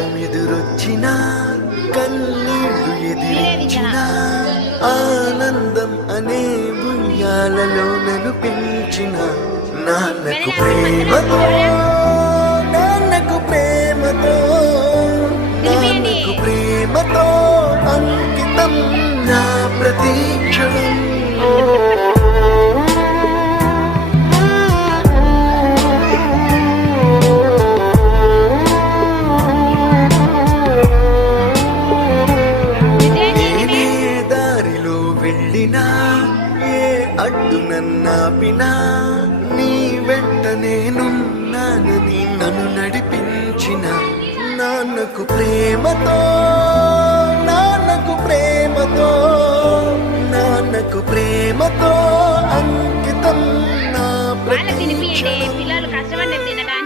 కష్టమెదురొచ్చినా కన్నీళ్లు ఎదిరించినా ఆనందం అనే ఉయ్యాలలో నన్ను పెంచిన నాన్నకు ప్రేమతో నాన్నకు ప్రేమతో నాన్నకు ప్రేమతో అంకితం నా ప్రతీక్షణం. ఏ అడ్డు నన్నాపినా నీ వెంట నేనున్నానని నన్ను నడిపించిన నాన్నకు ప్రేమతో నాన్నకు ప్రేమతో నాన్నకు ప్రేమతో అంకితం నా ప్రతీక్షణం. పిల్లలు కష్టపడి తినడానికి